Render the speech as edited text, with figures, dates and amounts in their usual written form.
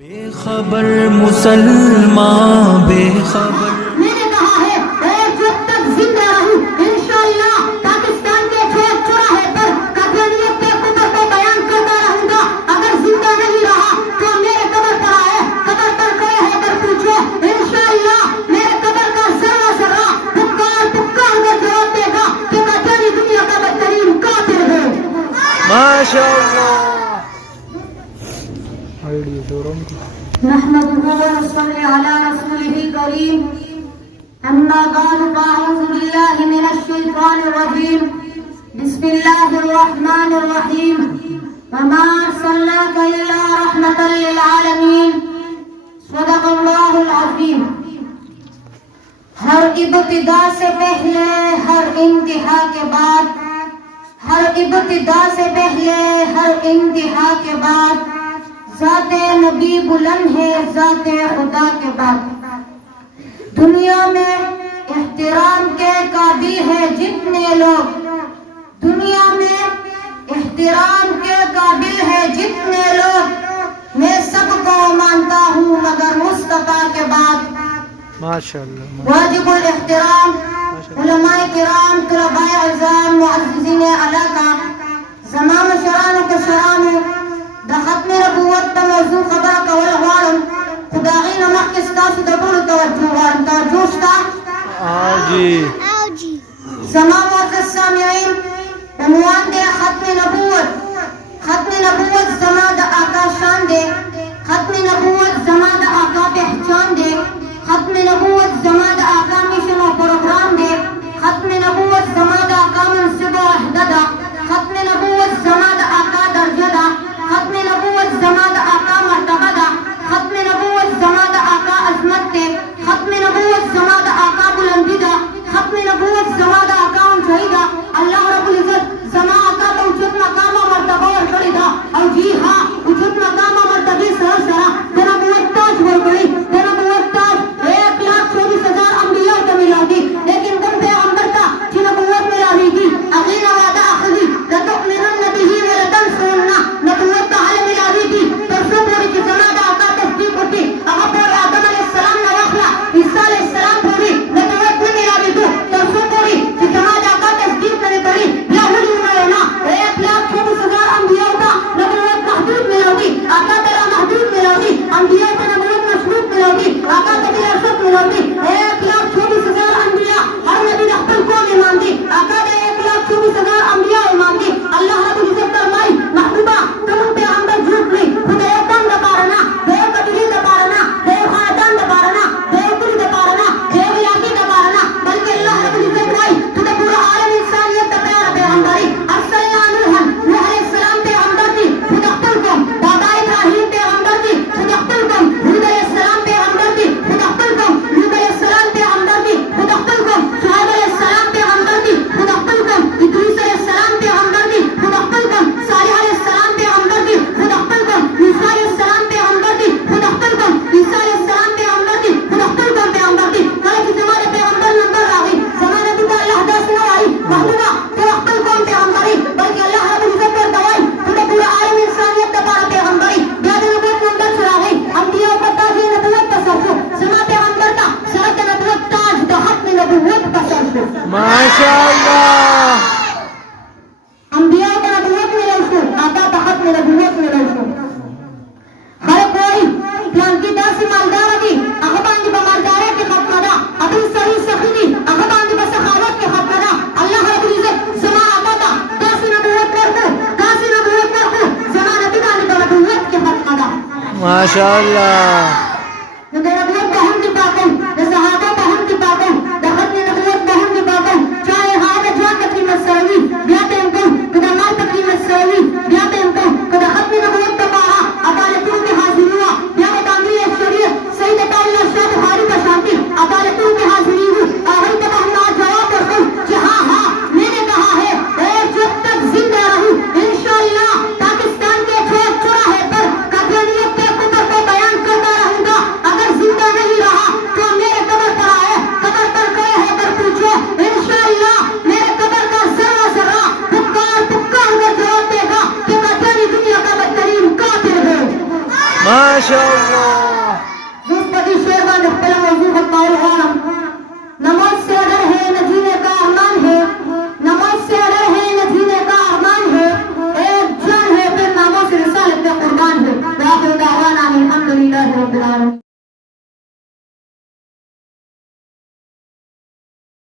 बेखबर मुसलमान बेखबर। मैंने कहा है जब तक जिंदा रहूं इंशाअल्लाह पाकिस्तान के चौक चौराहे पर कदरियत के कुफर को बयान करता रहूंगा। अगर जिंदा नहीं रहा तो मेरे कब्र पर आए, कब्र पर खड़े होकर पूछो, इंशाअल्लाह मेरे कब्र का जरा जरा पुकार पुकार कर जवाब देगा कि कदरी दुनिया का बदतरीन काफिर है। माशाअल्लाह। नहमदुहु व नसल्ली अला रसूलिहिल करीम। अम्मा बाद फअऊज़ु बिल्लाहि मिनश शैतानिर रजीम। बिस्मिल्लाहिर रहमानिर रहीम। वमा अरसलनाका इल्ला रहमतल लिल आलमीन। सदक़ल्लाहुल अज़ीम। हर इब्तिदा से पहले, हर इंतहा के बाद, हर इब्तिदा से पहले, हर इंतहा के बाद ज़ाते नबी बुलंद है, ज़ाते खुदा के बाद। दुनिया में एहतराम के काबिल है जितने लोग, दुनिया में एहतराम के काबिल है जितने लोग, मैं सबको मानता हूँ मगर मुस्तफा के बाद। माशाअल्लाह। वाजिबुल एहतराम उलमाए किराम, तुलबाए अज़ाम, मुअज़्ज़िज़ीन अला का ज़माम शरान के शरान दखतने नबूवत का मौजू खबर का वलवारम खुदाई नमक किसका सुदबुल तवज्जुह जी ज़माम मुअज़्ज़िज़ सामिईन उन्वान दे खत्म नबूवत ज़माद आका शान दे, खत्म नबूवत ज़माद आका पहचान दे, खत्म नबूवत ज़माद आका मिशन और प्रोग्राम दे, खत्म नबूवत ज़माद आका मनसिब और अहदा, खत्म नबूवत ज़माद आका दर्जदा, खत्म नबूवत ज़माद आका मर्तबा, खत्म नबूवत ज़माद आका अज़मत दे, खत्म नबूवत ज़माद आका बुलंदी दा, खत्म नबूवत ज़माद आका ऊंचाईदा। अल्लाह रब्बुल इज्जत ज़मा आका तो उच्चत मकाम और मर्तबा और करीदा। और जी हाँ, उच्चत मकाम और मर्तबे सरा सरा तेरा नबूवत ताज हो गई, तेरा नबूवत ताज 1,24,000 अंबिया को मिला दी, लेकिन तुम पैगंबर का कि नबूवत मिला दी थी। अगीना वादा आखिरी लतुमिनुन बिही व लतंसुरना नबूवत का हाल मिला दी थी। परसों पूरी की ज़माद आका तस्दीक होती, अगर आदम अलैहिस्सलाम ने वाखला ईसा अलैहिस्सलाम पूरी नबूवत में मिला दी तो परसों पूरी की ज़माद आका तस्दीक नहीं करी। यहूदी में ना 1,24,000 अंबिया का नबूवत महदूद मिला दी, आका तेरा महदूद मिला दी, अंबिया का नबूवत मशरूत मिला दी, आका तेरी अर्शत मिला दी। 1,24,000 अंबिया हर नबी ने अपने को ईमान दी, आका ने 1,24,000 अंबिया ईमान दी। अल्लाह रब्बुल इज्जत फरमाई महबूबा तुम पे अंदर झूठ नहीं, खुदा एक दम दबा रहना, दे कदरी दबा रहना, दे खानदान दबा रहना, दे उतरी दबा रहना, दे विलायती दबा रहना, बल्कि अल्लाह रब्बुल इज्जत फरमाई तुझे पूरा आलम इंसानियत का प्यारा पैगंबरी अरसलना नूहन नूह अलैहिस्सलाम पैगंबर थी, खुदा को बाबा इब्राहिम पैगंबर थी, खुदा को हूद अलैहिस्सलाम पैगंबर थी, खुदा को लूत अलैहिस्सलाम पैगंबर थी, खुदा को शुआइब अलैहिस्सलाम पैगंबर थी, खुदा को इदरीस अलैहिस्सलाम पैगंबर थी, खुदा को सालिह अलैहिस्सलाम पैगंबर थी, खुदा को मूसा अलैहिस्सलाम पैगंबर थी, खुदा को ईसा अलैहिस्सलाम पैगंबर थी, खुदा को पैगंबर थी। कल की जमाने पैगंबर नंबर आ गई, जमाने की अल्लाह दास न आई महबूबा तो अक्ल कौन पैगंबरी, बल्कि अल्लाह रब्बुल इज्जत पर दवाई तुझे पूरा आलम इंसानियत का प्यारा पैगंबरी याद नबूवत नंबर चला गई। अंबिया का ताज नबूवत का सरसो जमा पैगंबर का शरत नबूवत ताज दहत नबूवत का सरसो माशाअल्लाह। अंबिया का नबूवत मिला उसको, आका तहत नबूवत मिला उसको। हर कोई प्लान की दासी मालदार की अखबान की बमालदारे के खतरा अभी सही सखी अखबान की बसखावत के खतरा अल्लाह रब्बुल इज्जत जमा आता था दासी नबूवत कर दो, दासी नबूवत कर दो, जमा नबी का नबूवत के खतरा माशाअल्लाह। नबूवत बहन की बातें, सहाबा बहन की बातें, दखत नबूवत बहन की बातें, चाहे हाथ जान तकलीफ सही बियाते इनको कदा माल तकलीफ सही बियाते इनको कदा खत्म नबूवत का पारा अदालतों में हाजिर हुआ या बतानी है शरीयत सही बताइए शाह बुखारी का शांति अदालतों में हाजिरी हूँ आखिरी तक हम जवाब करता हूँ कि हाँ हाँ मैंने कहा है और जब तक जिंदा रहूँ इंशाअल्लाह पाकिस्तान के चौक चौराहे पर कदरियत के कुफर को बयान करता रहूंगा। माशाअल्लाह जिस पति शेरवान पहला मौजूद है पायल गौरम नमाज से अडर है न जीने का अरमान है नमाज से अडर है न जीने का अरमान है एक जान है फिर नामों से रिसालत पे कुर्बान है।